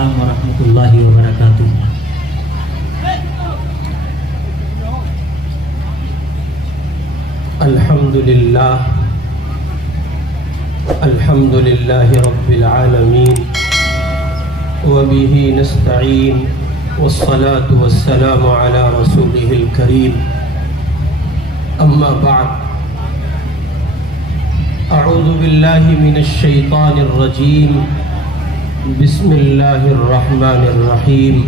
السلام ورحمۃ اللہ وبرکاتہ۔ الحمد للہ رب العالمین وبہ نستعین والصلاة والسلام علی رسولہ الکریم، اما بعد، اعوذ باللہ من الشیطان الرجیم، بسم اللہ الرحمن الرحیم۔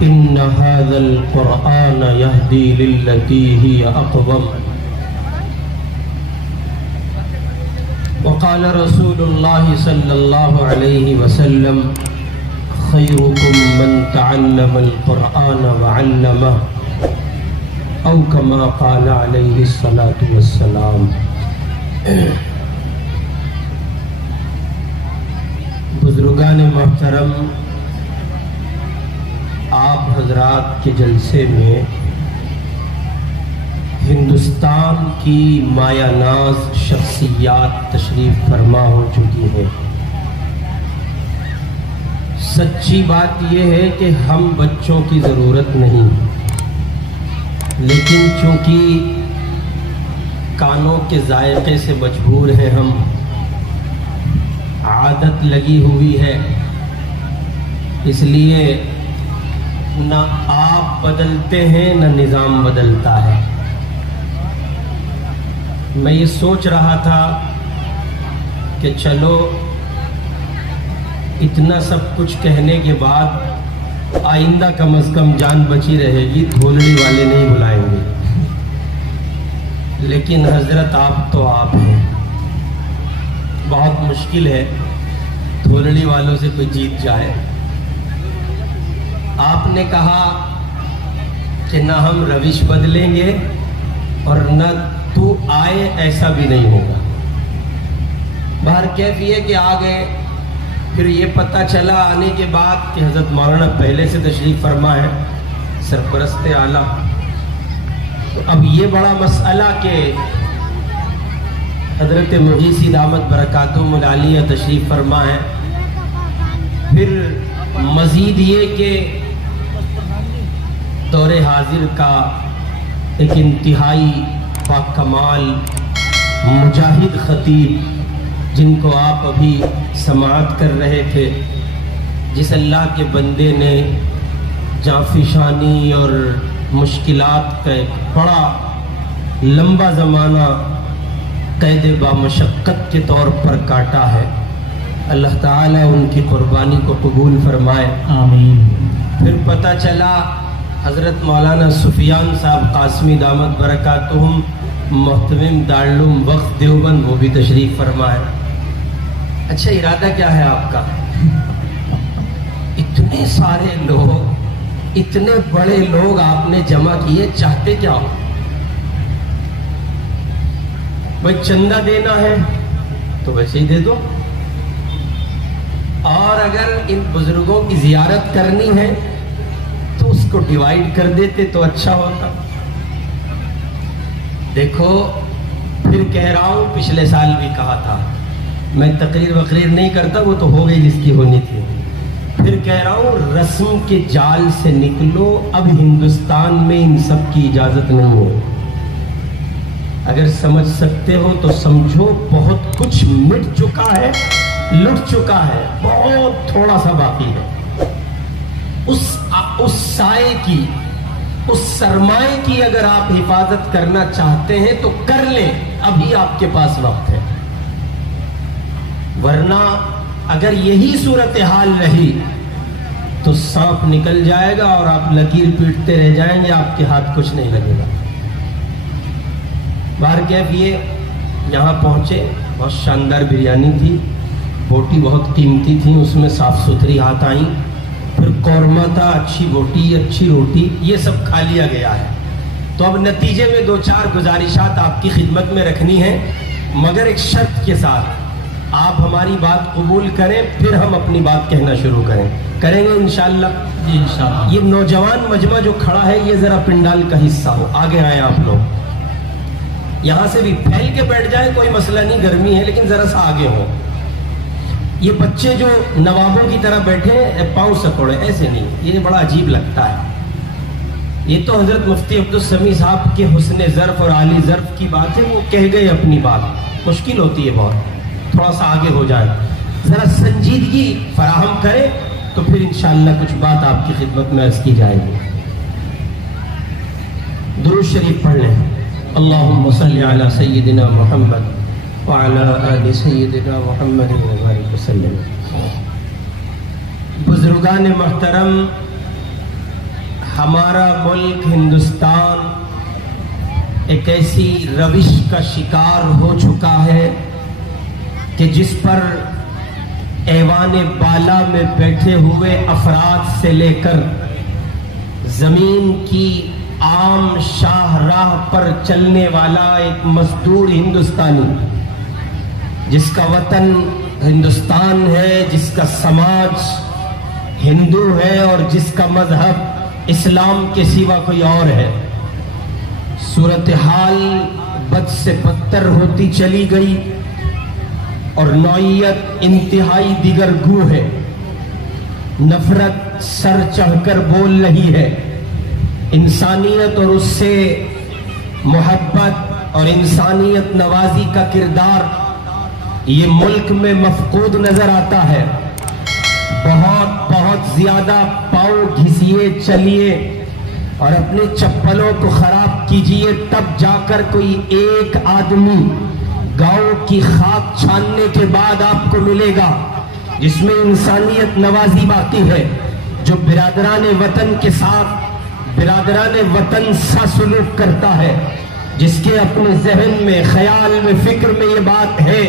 ان هذا القرآن يهدي للتي هي اقوم، وقال رسول اللہ صلی اللہ علیہ وسلم: خیرکم من تعلم القرآن وعلمہ، او کما قال علیہ الصلاۃ والسلام۔ بزرگان محترم، آپ حضرات کے جلسے میں ہندوستان کی مایہ ناز شخصیات تشریف فرما ہو چکی ہیں۔ سچی بات یہ ہے کہ ہم بچوں کی ضرورت نہیں، لیکن چونکہ کانوں کے ذائقے سے مجبور ہیں ہم، عادت لگی ہوئی ہے، اس لیے نہ آپ بدلتے ہیں نہ نظام بدلتا ہے۔ میں یہ سوچ رہا تھا کہ چلو اتنا سب کچھ کہنے کے بعد آئندہ کم از کم جان بچی رہے گی، دھولڑی والے نہیں بلائیں گے، لیکن حضرت آپ تو آپ ہیں، بہت مشکل ہے دھولڑی والوں سے کوئی جیت جائے۔ آپ نے کہا کہ نہ ہم روش بدلیں گے اور نہ تو آئے، ایسا بھی نہیں ہوگا۔ باہر کیف یہ کہ آ گئے، پھر یہ پتہ چلا آنے کے بعد کہ حضرت مولانا پہلے سے تشریف فرما ہے، سرپرست اعلیٰ۔ تو اب یہ بڑا مسئلہ کہ حضرت مغیثی دامت برکاتہم العالیہ تشریف فرما ہے، پھر مزید یہ کہ دور حاضر کا ایک انتہائی پاک کمال مجاہد خطیب، جن کو آپ ابھی سماعت کر رہے تھے، جس اللہ کے بندے نے جانفشانی اور مشکلات کا ایک بڑا لمبا زمانہ قید با مشقت کے طور پر کاٹا ہے، اللہ تعالیٰ ان کی قربانی کو قبول فرمائے، آمین۔ پھر پتہ چلا حضرت مولانا سفیان صاحب قاسمی دامت برکاتہم محتمم دارالعلوم وقف دیوبند، وہ بھی تشریف فرمائے۔ اچھا ارادہ کیا ہے آپ کا؟ اتنے سارے لوگ، اتنے بڑے لوگ آپ نے جمع کیے، چاہتے کیا ہو؟ بھائی چندہ دینا ہے تو ویسے ہی دے دو، اور اگر ان بزرگوں کی زیارت کرنی ہے تو اس کو ڈیوائیڈ کر دیتے تو اچھا ہوتا۔ دیکھو پھر کہہ رہا ہوں، پچھلے سال بھی کہا تھا، میں تقریر وقریر نہیں کرتا، وہ تو ہو گئی جس کی ہونی تھی۔ پھر کہہ رہا ہوں، رسم کے جال سے نکلو، اب ہندوستان میں ان سب کی اجازت نہیں ہے۔ اگر سمجھ سکتے ہو تو سمجھو، بہت کچھ مٹ چکا ہے، لٹ چکا ہے، بہت تھوڑا سا باقی ہے۔ اس سائے کی، اس سرمائے کی اگر آپ حفاظت کرنا چاہتے ہیں تو کر لیں، ابھی آپ کے پاس وقت ہے، ورنہ اگر یہی صورتحال رہی تو سانپ نکل جائے گا اور آپ لکیر پیٹتے رہ جائیں گے، آپ کے ہاتھ کچھ نہیں لگے گا۔ باہر کیف یہ یہاں پہنچے، بہت شاندار بریانی تھی، بوٹی بہت قیمتی تھی، اس میں صاف ستھری ہاتھ آئیں، پھر قورمہ تھا، اچھی بوٹی، اچھی روٹی، یہ سب کھا لیا گیا ہے۔ تو اب نتیجے میں دو چار گزارشات آپ کی خدمت میں رکھنی ہے، مگر ایک شرط کے ساتھ، آپ ہماری بات قبول کریں، پھر ہم اپنی بات کہنا شروع کریں گے انشاءاللہ۔ جی انشاءاللہ۔ یہ نوجوان مجمع جو کھڑا ہے یہ ذرا پنڈال کا حصہ ہو، آگے آئیں آپ لوگ، یہاں سے بھی پھیل کے بیٹھ جائیں کوئی مسئلہ نہیں، گرمی ہے لیکن ذرا سا آگے ہو۔ یہ بچے جو نوابوں کی طرح بیٹھے پاؤں سکوڑے، ایسے نہیں، یہ بڑا عجیب لگتا ہے۔ یہ تو حضرت مفتی عبدالسمیع صاحب کے حسن ظرف اور عالی ظرف کی بات ہے، وہ کہہ گئے اپنی بات، مشکل ہوتی ہے بہت، تھوڑا سا آگے ہو جائے، ذرا سنجیدگی فراہم کرے تو پھر انشاءاللہ کچھ بات آپ کی خدمت میں عرض کی جائے گی۔ درود شریف پڑھ لیں۔ اللہم صلی علی سیدنا محمد وعلی آل سیدنا محمد وبارک وسلم۔ بزرگان محترم، ہمارا ملک ہندوستان ایک ایسی روش کا شکار ہو چکا ہے کہ جس پر ایوان بالا میں بیٹھے ہوئے افراد سے لے کر زمین کی عام شاہراہ پر چلنے والا ایک مزدور ہندوستانی، جس کا وطن ہندوستان ہے، جس کا سماج ہندو ہے اور جس کا مذہب اسلام کے سوا کوئی اور ہے، صورتحال بد سے بدتر ہوتی چلی گئی اور نوعیت انتہائی دیگر گو ہے۔ نفرت سر چڑھ کر بول رہی ہے، انسانیت اور اس سے محبت اور انسانیت نوازی کا کردار یہ ملک میں مفقود نظر آتا ہے۔ بہت بہت زیادہ پاؤں گھسیے چلیے اور اپنے چپلوں کو خراب کیجئے، تب جا کر کوئی ایک آدمی گاؤں کی خاک چھاننے کے بعد آپ کو ملے گا جس میں انسانیت نوازی باقی ہے، جو برادران وطن کے ساتھ برادران وطن سا سلوک کرتا ہے، جس کے اپنے ذہن میں، خیال میں، فکر میں یہ بات ہے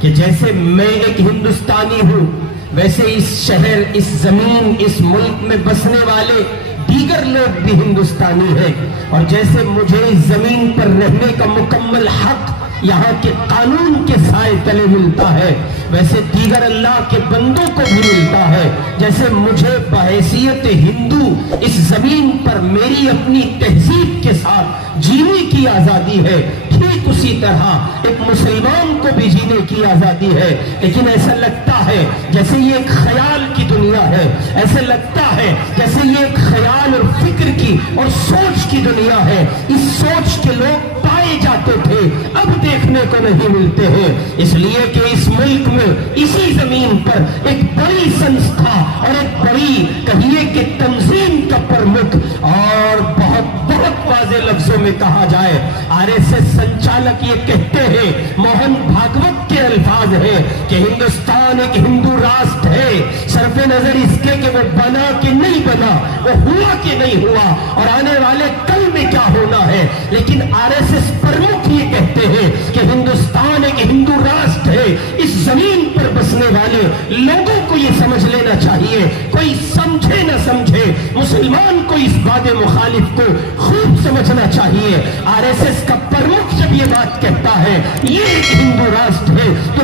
کہ جیسے میں ایک ہندوستانی ہوں ویسے اس شہر، اس زمین، اس ملک میں بسنے والے دیگر لوگ بھی ہندوستانی ہیں، اور جیسے مجھے اس زمین پر رہنے کا مکمل حق یہاں کے قانون کے سائے تلے ملتا ہے، ویسے دیگر اللہ کے بندوں کو بھی ملتا ہے۔ جیسے مجھے بحیثیت ہندو اس زمین پر میری اپنی تہذیب کے ساتھ جینے کی آزادی ہے، ٹھیک اسی طرح ایک مسلمان کو بھی جینے کی آزادی ہے۔ لیکن ایسا لگتا ہے جیسے یہ ایک خیال کی دنیا ہے، ایسا لگتا ہے جیسے یہ ایک خیال اور فکر کی اور سوچ کی دنیا ہے۔ اس سوچ کے لوگ پائے جاتے تھے، اب دیکھنے کو نہیں ملتے ہیں، اس لیے کہ اس ملک میں اسی زمین پر ایک بڑی سنستھا اور ایک بڑی کہیے کہ تنظیم کا پرمکھ اور بہت واضح لفظوں میں کہا جائے آر ایس ایس سنچالک یہ کہتے ہیں، موہن بھاگوت کے الفاظ ہے کہ ہندوستان ایک ہندو راشٹر ہے، صرف نظر اس کے کہ وہ بنا کہ نہیں بنا، وہ ہوا کہ نہیں ہوا اور آنے والے کل میں کیا ہونا ہے، لیکن آر ایس ایس پرمکھ یہ کہتے ہیں کہ ہندوستان ایک ہندو راشٹر ہے۔ اس زمین پر بسنے والے لوگوں کو یہ سمجھ لینا چاہیے، کوئی سمجھے نہ سمجھے، مسلمان کو اس بات مخالف کو خوب سمجھنا چاہیے۔ آر ایس ایس کا پرمکھ جب یہ بات کہتا ہے یہ ایک ہندو راشٹر ہے تو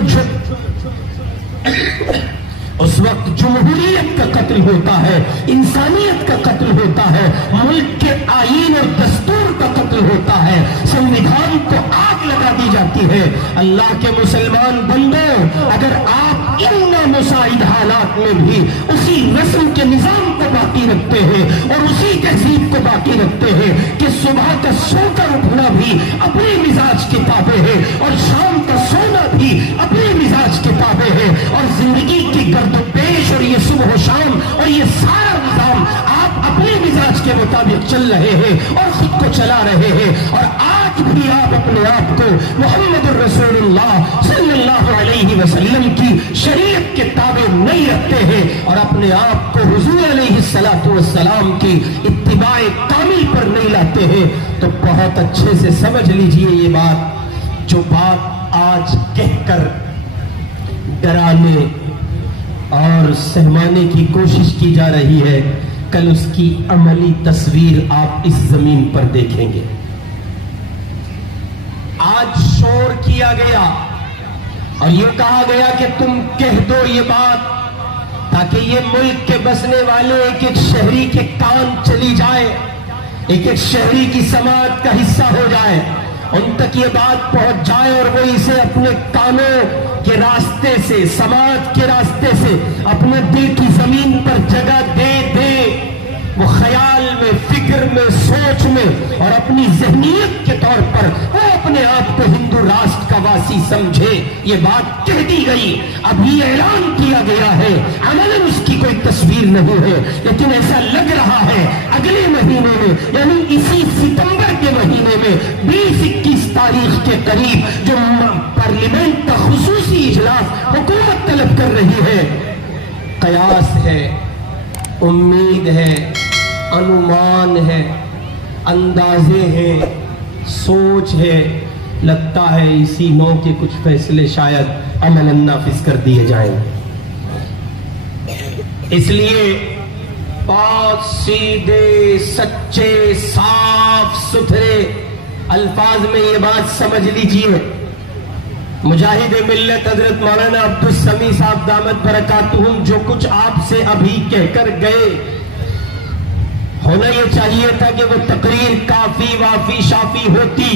اس وقت جمہوریت کا قتل ہوتا ہے، انسانیت کا قتل ہوتا ہے، ملک کے آئین اور دستور کا قتل ہوتا ہے، سنویدھان کو آگ لگا دی جاتی ہے۔ اللہ کے مسلمان بندوں، اگر آپ ان نامساعد حالات میں بھی اسی رسم کے نظام کو باقی رکھتے ہیں اور اسی تہذیب کو باقی رکھتے ہیں کہ صبح کا سو کر اٹھنا بھی اپنے مزاج کے تابع ہے اور شام کا سونا بھی اپنے مزاج کے تابع ہے، اور زندگی کی گرد و پیش اور یہ صبح و شام اور یہ سارا نظام آپ اپنے مزاج کے مطابق چل رہے ہیں اور خود کو چلا رہے ہیں، اور آج بھی آپ اپنے آپ کو محمد الرسول اللہ صلی اللہ علیہ وسلم کی شریعت کے تابع نہیں رکھتے ہیں اور اپنے آپ کو حضور علیہ السلام کی اتباع کامل پر نہیں لاتے ہیں، تو بہت اچھے سے سمجھ لیجئے یہ بات، جو بات آج کہہ کر ڈرانے اور سہمانے کی کوشش کی جا رہی ہے، کل اس کی عملی تصویر آپ اس زمین پر دیکھیں گے۔ آج شور کیا گیا اور یہ کہا گیا کہ تم کہہ دو یہ بات تاکہ یہ ملک کے بسنے والے ایک ایک شہری کے کان چلی جائے، ایک ایک شہری کی سماعت کا حصہ ہو جائے۔ ان تک یہ بات پہنچ جائے اور وہ اسے اپنے کانوں کے راستے سے، سماعت کے راستے سے اپنے دل کی زمین پر جگہ دے دے، وہ خیال میں، فکر میں، سوچ میں اور اپنی ذہنیت کے طور پر وہ اپنے آپ کو ہندو راشٹر کا واسی سمجھے، یہ بات کہہ دی گئی، اب یہ اعلان کیا گیا ہے، عملاً اس کی کوئی تصویر نہیں ہے، لیکن ایسا لگ رہا ہے اگلے مہینے میں، یعنی اسی ستمبر کے مہینے میں 20-21 تاریخ کے قریب جو پارلیمنٹ کا خصوصی اجلاس حکومت طلب کر رہی ہے، قیاس ہے، امید ہے، انومان ہے، اندازے ہیں، سوچ ہے، لگتا ہے اسی نو کے کچھ فیصلے شاید عملاً نافذ کر دیے جائیں۔ اس لیے بہت سیدھے، سچے، صاف ستھرے الفاظ میں یہ بات سمجھ لیجیے، مجاہد ملت حضرت مولانا عبدالسمیع صاحب دامت برکاتہم جو کچھ آپ سے ابھی کہہ کر گئے، ہونا یہ چاہیے تھا کہ وہ تقریر کافی وافی شافی ہوتی،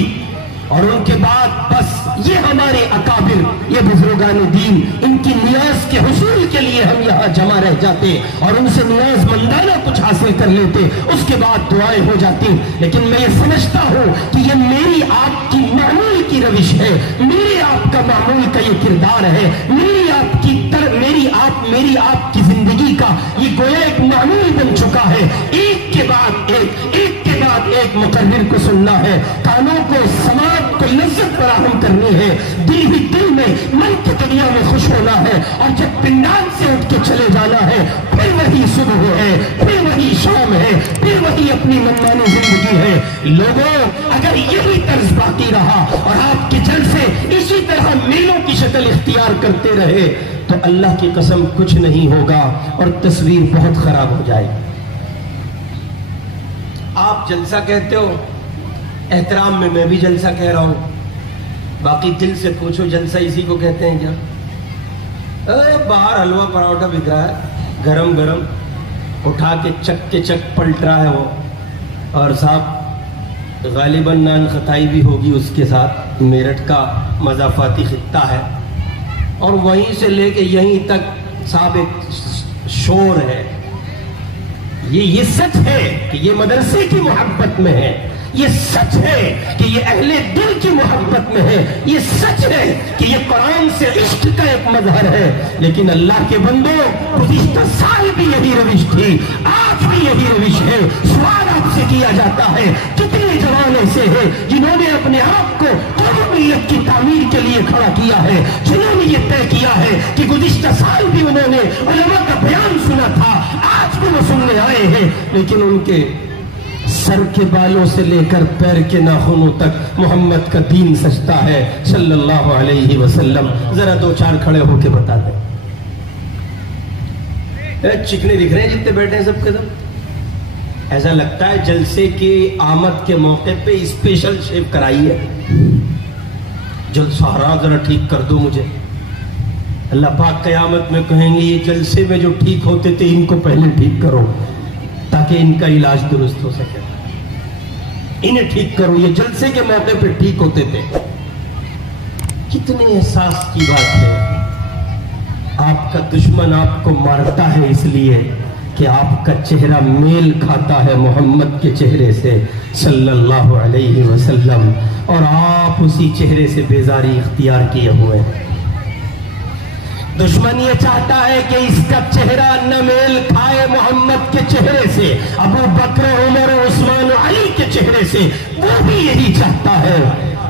اور ان کے بعد بس یہ ہمارے اکابر، یہ بزرگان دین، ان کی نیاز کے حصول کے لیے ہم یہاں جمع رہ جاتے اور ان سے نیاز مندانہ کچھ حاصل کر لیتے، اس کے بعد دعائیں ہو جاتی۔ لیکن میں یہ سمجھتا ہوں کہ یہ میری آپ کی معمول کی روش ہے، میرے آپ کا معمول کا یہ کردار ہے، میری آپ کی زندگی کا یہ گویا ایک معمول بن چکا ہے، ایک کے بعد ایک مقرر کو سننا ہے، کانوں کو، سماعت کو لذت فراہم کرنی ہے، دل ہی دل میں، من کی دنیا میں خوش ہونا ہے، اور جب پنڈال سے اٹھ کے چلے جانا ہے، پھر وہی صبح ہے، پھر وہی شام ہے، پھر وہی اپنی منمانی زندگی ہے۔ لوگوں، اگر یہی طرز باقی رہا اور آپ کے جلسے اسی طرح میلوں کی شکل اختیار کرتے رہے تو اللہ کی قسم کچھ نہیں ہوگا اور تصویر بہت خراب ہو جائے۔ آپ جلسہ کہتے ہو، احترام میں میں بھی جلسہ کہہ رہا ہوں، باقی دل سے پوچھو جلسہ اسی کو کہتے ہیں کیا؟ باہر حلوہ پراٹھا بک رہا ہے گرم گرم، اٹھا کے چک پلٹ رہا ہے وہ، اور صاحب غالباً نان خطائی بھی ہوگی اس کے ساتھ، میرٹھ کا مضافاتی خطہ ہے، اور وہیں سے لے کے یہیں تک صاحب ایک شور ہے۔ یہ سچ ہے کہ یہ مدرسے کی محبت میں ہے، یہ سچ ہے کہ یہ اہل دل کی محبت میں ہے، یہ سچ ہے کہ یہ قرآن سے عشق کا ایک مظہر ہے، لیکن اللہ کے بندوں، گزشتہ سال بھی یہی روش تھی، آج بھی یہی روش ہے۔ سوال آپ سے کیا جاتا ہے، کتنے جوان ایسے ہیں جنہوں نے اپنے آپ کو قوم ملت کی تعمیر کے لیے کھڑا کیا ہے، جنہوں نے یہ طے کیا ہے کہ گزشتہ سال بھی انہوں نے علماء کا بیان سنا تھا، آج بھی وہ سننے آئے ہیں، لیکن ان کے سر کے بالوں سے لے کر پیر کے ناخنوں تک محمد کا دین سجتا ہے صلی اللہ علیہ وسلم۔ ذرا دو چار کھڑے ہو کے بتا دیں، چکنے دکھ رہے ہیں جتنے بیٹھے ہیں سب کے سب، ایسا لگتا ہے جلسے کی آمد کے موقع پہ اسپیشل شیو کرائی ہے، جلسہ ذرا ٹھیک کر دو مجھے۔ اللہ پاک قیامت میں کہیں گے یہ جلسے میں جو ٹھیک ہوتے تھے ان کو پہلے ٹھیک کرو تاکہ ان کا علاج درست ہو سکے، انہیں ٹھیک کرو، یہ جلسے کے موقع پہ ٹھیک ہوتے تھے۔ کتنے احساس کی بات ہے، آپ کا دشمن آپ کو مارتا ہے اس لیے کہ آپ کا چہرہ میل کھاتا ہے محمد کے چہرے سے صلی اللہ علیہ وسلم، اور آپ اسی چہرے سے بیزاری اختیار کیے ہوئے ہیں۔ دشمن یہ چاہتا ہے کہ اس کا چہرہ نہ میل کھائے محمد کے چہرے سے، ابو بکر، عمر، عثمان و علی کے چہرے سے، وہ بھی یہی چاہتا ہے،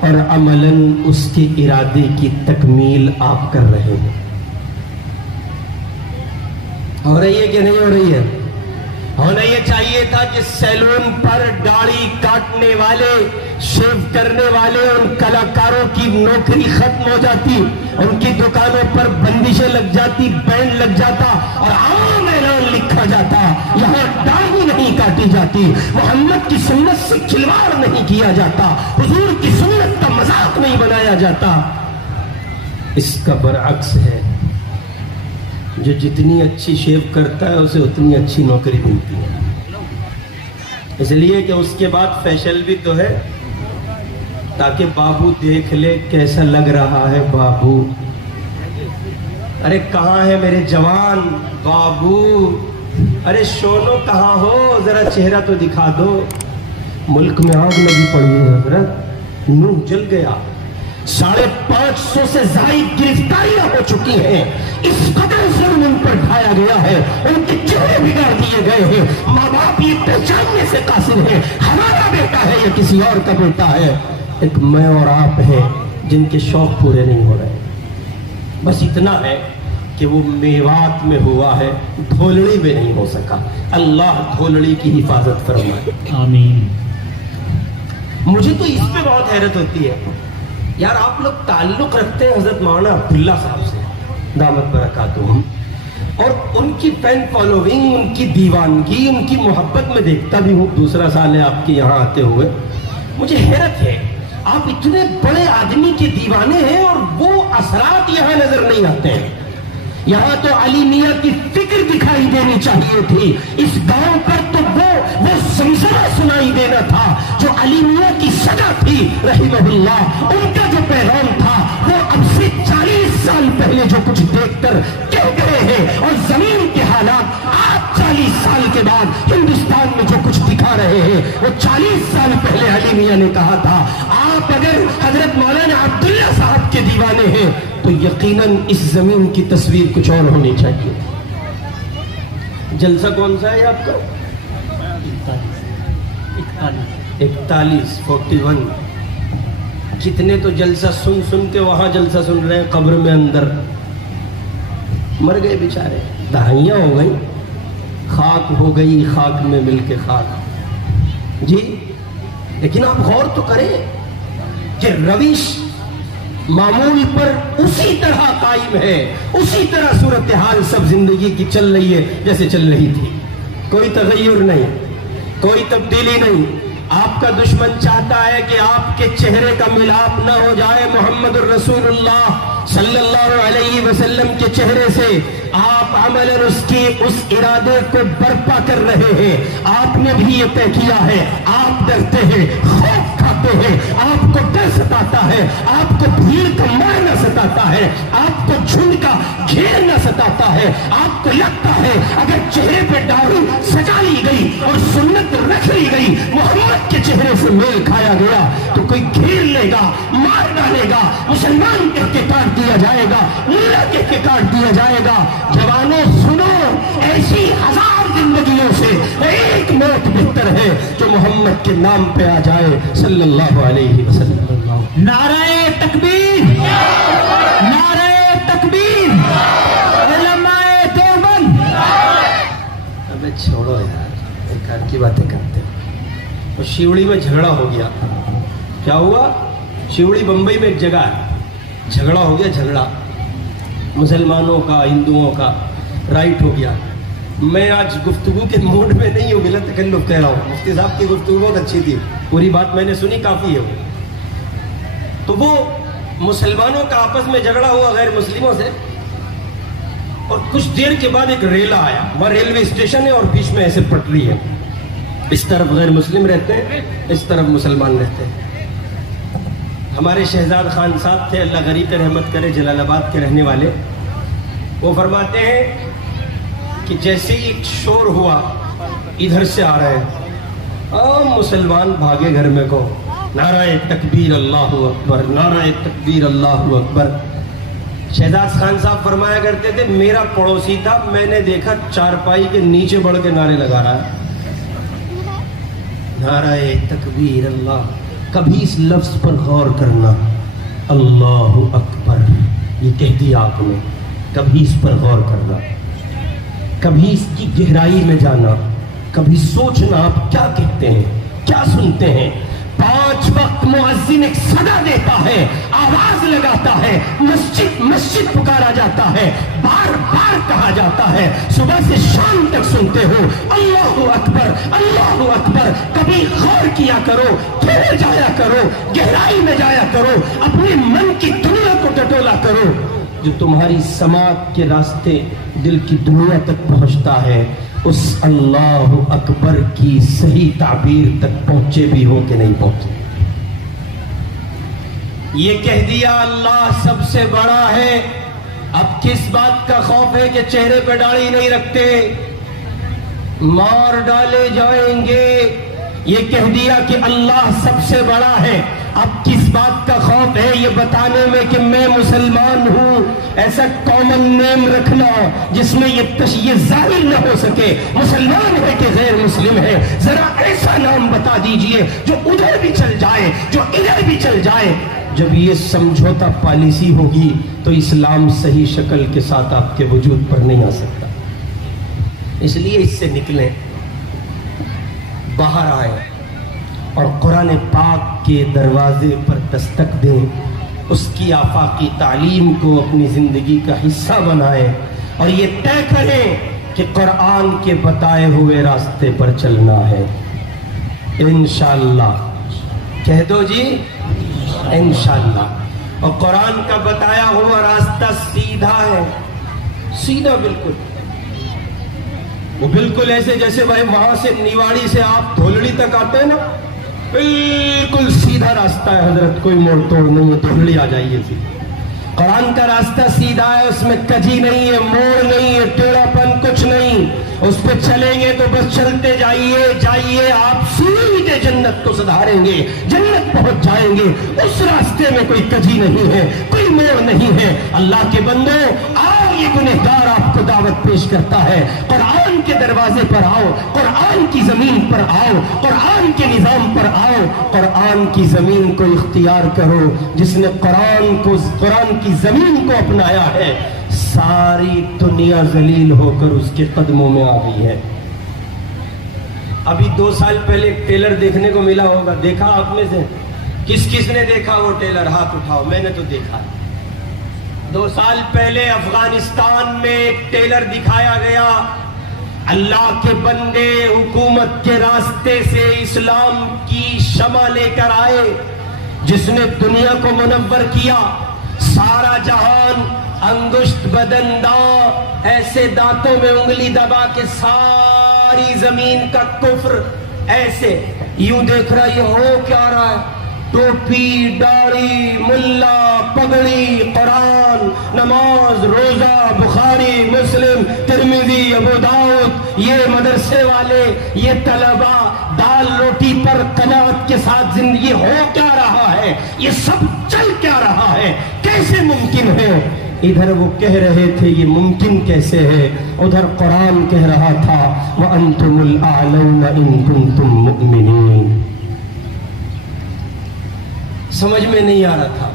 اور عملاً اس کے ارادے کی تکمیل آپ کر رہے ہیں۔ ہو رہی ہے کہ نہیں ہو رہی ہے؟ ہونا یہ چاہیے تھا کہ سیلون پر داڑھی کاٹنے والے، شیو کرنے والے ان کلاکاروں کی نوکری ختم ہو جاتی، ان کی دکانوں پر بندشیں لگ جاتی، بینڈ لگ جاتا، اور عام اعلان لکھا جاتا، یہاں داڑھی نہیں کاٹی جاتی، محمد کی سنت سے کھلواڑ نہیں کیا جاتا، حضور کی سنت کا مذاق نہیں بنایا جاتا۔ اس کا برعکس ہے، جو جتنی اچھی شیو کرتا ہے اسے اتنی اچھی نوکری ملتی ہے، اس لیے کہ اس کے بعد فیشل بھی تو ہے، تاکہ بابو دیکھ لے کیسا لگ رہا ہے بابو. ارے کہاں ہے میرے جوان بابو؟ ارے شونو کہاں ہو؟ ذرا چہرہ تو دکھا دو. ملک میں آگ لگی پڑی ہے حضرت، نور جل گیا. 550 سے زائد گرفتاریاں ہو چکی ہیں. اس قدر ظلم ان پر ڈھایا گیا ہے، ان کے چہرے بگاڑ دیے گئے ہیں. ماں باپ یہ پہچاننے سے قاصر ہیں ہمارا بیٹا ہے یا کسی اور کا بیٹا ہے. ایک میں اور آپ ہیں جن کے شوق پورے نہیں ہو رہے. بس اتنا ہے کہ وہ میوات میں ہوا ہے، دھولڑی میں نہیں ہو سکا. اللہ دھولڑی کی حفاظت فرمائے. آمین. مجھے تو اس پہ بہت حیرت ہوتی ہے یار، آپ لوگ تعلق رکھتے ہیں حضرت مولانا عبداللہ صاحب سے دامت برکاتہم، اور ان کی فین فالوونگ، ان کی دیوانگی، ان کی محبت میں دیکھتا بھی ہوں. دوسرا سال ہے آپ کے یہاں آتے ہوئے. مجھے حیرت ہے آپ اتنے بڑے آدمی کے دیوانے ہیں اور وہ اثرات یہاں نظر نہیں آتے ہیں. یہاں تو علی میاں کی فکر دکھائی دینی چاہیے تھی. اس گاؤں پر تو وہ زمزمہ سنائی دینا تھا جو علی میاں کی سزا تھی رحمہ اللہ. ان کا جو پیغام تھا وہ اب سے 40 سال پہلے جو کچھ دیکھ کر کہہ گئے ہیں، اور زمین کے حالات آج 40 سال کے بعد ہندوستان میں جو کچھ دکھا رہے ہیں وہ 40 سال پہلے علی میاں نے کہا تھا. آپ اگر حضرت مولانا عبداللہ صاحب کے دیوانے ہیں تو یقیناً اس زمین کی تصویر کچھ اور ہونی چاہیے. جلسہ کون سا ہے آپ کا؟ 41 کتنے تو جلسہ سن سن کے وہاں جلسہ سن رہے ہیں قبر میں اندر. مر گئے بیچارے، دہائیاں ہو گئی، خاک ہو گئی، خاک میں مل کے خاک. جی لیکن آپ غور تو کریں کہ روش معمول پر اسی طرح قائم ہے، اسی طرح صورتحال سب زندگی کی چل رہی ہے جیسے چل رہی تھی. کوئی تغیر نہیں، کوئی تبدیلی نہیں. آپ کا دشمن چاہتا ہے کہ آپ کے چہرے کا ملاپ نہ ہو جائے محمد الرسول اللہ صلی اللہ علیہ وسلم کے چہرے سے. آپ عملاً اس ارادے کو برپا کر رہے ہیں. آپ نے بھی یہ طے کیا ہے. آپ ڈرتے ہیں، خوف کھاتے ہیں، آپ کو ڈر ستاتا ہے، آپ کو بھیڑ کا مارنا ستاتا ہے، آپ کو جھنڈ کا گھیرنا ستاتا ہے. آپ کو لگتا ہے اگر چہرے پہ داڑھی سجا لی گئی اور سنت رکھ لی گئی، محمد کے چہرے سے میل کھایا گیا تو کوئی گھیر لے گا، مار ڈالے گا، مسلمان کہہ کے کاٹ دیا جائے گا، ملا کہہ کے کاٹ دیا جائے گا. جوانوں سنو، ایسی 1000 زندگیوں سے ایک موت بہتر ہے جو محمد کے نام پہ آ جائے صلی اللہ علیہ وسلم. نعرہ تکبیر، نعرہ تکبیر، علماء دیوبند. ابے چھوڑو یار، بیکار کی باتیں کرتے ہیں. اور شیوڑی میں جھگڑا ہو گیا. کیا ہوا؟ شیوڑی بمبئی میں ایک جگہ ہے، جھگڑا ہو گیا. جھگڑا مسلمانوں کا ہندوؤں کا رائٹ ہو گیا. میں آج گفتگو کے موڈ میں نہیں ہوں، بلا تکلف کہہ رہا ہوں. مفتی صاحب کی گفتگو بہت اچھی تھی، پوری بات میں نے سنی، کافی ہے وہ. تو وہ مسلمانوں کا آپس میں جھگڑا ہوا غیر مسلموں سے، اور کچھ دیر کے بعد ایک ریلا آیا. وہاں ریلوے اسٹیشن ہے اور بیچ میں ایسے پٹری ہے. اس طرف غیر مسلم رہتے ہیں، اس طرف مسلمان رہتے ہیں. ہمارے شہزاد خان صاحب تھے، اللہ غریب پہ رحمت کرے، جلال آباد کے رہنے والے. وہ فرماتے ہیں کہ جیسے ہی ایک شور ہوا ادھر سے آ رہے ہیں، مسلمان بھاگے گھر میں کو، نعرہ تکبیر اللہ اکبر، نعرہ تکبیر اللہ اکبر. شہزاد خان صاحب فرمایا کرتے تھے میرا پڑوسی تھا، میں نے دیکھا چارپائی کے نیچے بڑھ کے نعرے لگا رہا ہے، نعرہ تکبیر اللہ. کبھی اس لفظ پر غور کرنا، اللہ اکبر یہ کہہ دیا آپ نے، کبھی اس پر غور کرنا، کبھی اس کی گہرائی میں جانا، کبھی سوچنا آپ کیا کہتے ہیں، کیا سنتے ہیں. 5 وقت مؤذن ایک صدا دیتا ہے، آواز لگاتا ہے، مسجد مسجد پکارا جاتا ہے، بار بار کہا جاتا ہے، صبح سے شام تک سنتے ہو اللہ اکبر اللہ اکبر. کبھی غور کیا کرو، پھر جایا کرو، گہرائی میں جایا کرو، اپنے من کی دنیا کو ٹٹولا کرو. جو تمہاری سماعت کے راستے دل کی دنیا تک پہنچتا ہے، اس اللہ اکبر کی صحیح تعبیر تک پہنچے بھی ہو کہ نہیں پہنچے. یہ کہہ دیا اللہ سب سے بڑا ہے، اب کس بات کا خوف ہے کہ چہرے پہ داڑھی نہیں رکھتے، مار ڈالے جائیں گے۔ یہ کہہ دیا کہ اللہ سب سے بڑا ہے، اب کس بات کا خوف ہے یہ بتانے میں کہ میں مسلمان ہوں۔ ایسا کامن نیم رکھنا جس میں یہ ظاہر نہ ہو سکے مسلمان ہے کہ غیر مسلم ہے، ذرا ایسا نام بتا دیجئے جو ادھر بھی چل جائے، جو ادھر بھی چل جائے۔ جب یہ سمجھوتا پالیسی ہوگی تو اسلام صحیح شکل کے ساتھ آپ کے وجود پر نہیں آ سکتا۔ اس لیے اس سے نکلیں، باہر آئیں اور قرآن پاک کے دروازے پر دستک دیں، اس کی آفاقی تعلیم کو اپنی زندگی کا حصہ بنائیں اور یہ طے کریں کہ قرآن کے بتائے ہوئے راستے پر چلنا ہے۔ انشاءاللہ کہہ دو جی، انشاءاللہ۔ اور قرآن کا بتایا ہوا راستہ سیدھا ہے، سیدھا بالکل، وہ بالکل ایسے جیسے بھائی وہاں سے نیواڑی سے آپ دھولڑی تک آتے ہیں نا، بالکل سیدھا راستہ ہے حضرت، کوئی موڑ توڑ نہیں ہے، دھولڑی آ جائیے تھی۔ قرآن کا راستہ سیدھا ہے، اس میں کجی نہیں ہے، موڑ نہیں ہے، ٹیڑھا پن کچھ نہیں، اس پہ چلیں گے تو بس چلتے جائیے جائیے، آپ سیدھے جنت کو سدھاریں گے، جنت پہنچ جائیں گے۔ اس راستے میں کوئی کجی نہیں ہے، کوئی موڑ نہیں ہے۔ اللہ کے بندو آؤ، یہ گنہگار آپ کو دعوت پیش کرتا ہے، قرآن کے دروازے پر آؤ، قرآن کی زمین پر آؤ، قرآن کے نظام پر آؤ، قرآن کی زمین کو اختیار کرو۔ جس نے قرآن کی زمین کو اپنایا ہے، ساری دنیا ذلیل ہو کر اس کے قدموں میں آ گئی ہے۔ ابھی 2 سال پہلے ایک ٹیلر دیکھنے کو ملا ہوگا، دیکھا آپ میں سے؟ کس نے دیکھا وہ ٹیلر؟ ہاتھ اٹھاؤ۔ میں نے تو دیکھا۔ 2 سال پہلے افغانستان میں ایک ٹیلر دکھایا گیا، اللہ کے بندے حکومت کے راستے سے اسلام کی شمع لے کر آئے، جس نے دنیا کو منور کیا۔ سارا جہان انگشت بدنداں ایسے دانتوں میں انگلی دبا کے ساری زمین کا کفر ایسے یوں دیکھ رہا، یہ ہو کیا رہا ہے؟ ٹوپی، داڑھی، ملا، پگڑی، قرآن، نماز، روزہ، بخاری، مسلم، ترمذی، ابو داؤد، یہ مدرسے والے، یہ طلبہ دال روٹی پر قناعت کے ساتھ زندگی ہو کیا رہا ہے؟ یہ سب چل کیا رہا ہے؟ کیسے ممکن ہے؟ ادھر وہ کہہ رہے تھے یہ ممکن کیسے ہے، ادھر قرآن کہہ رہا تھا وَأَنْتُمُ الْأَعْلَوْنَ إِن كُنتُم مُؤْمِنِينَ۔ سمجھ میں نہیں آ رہا تھا۔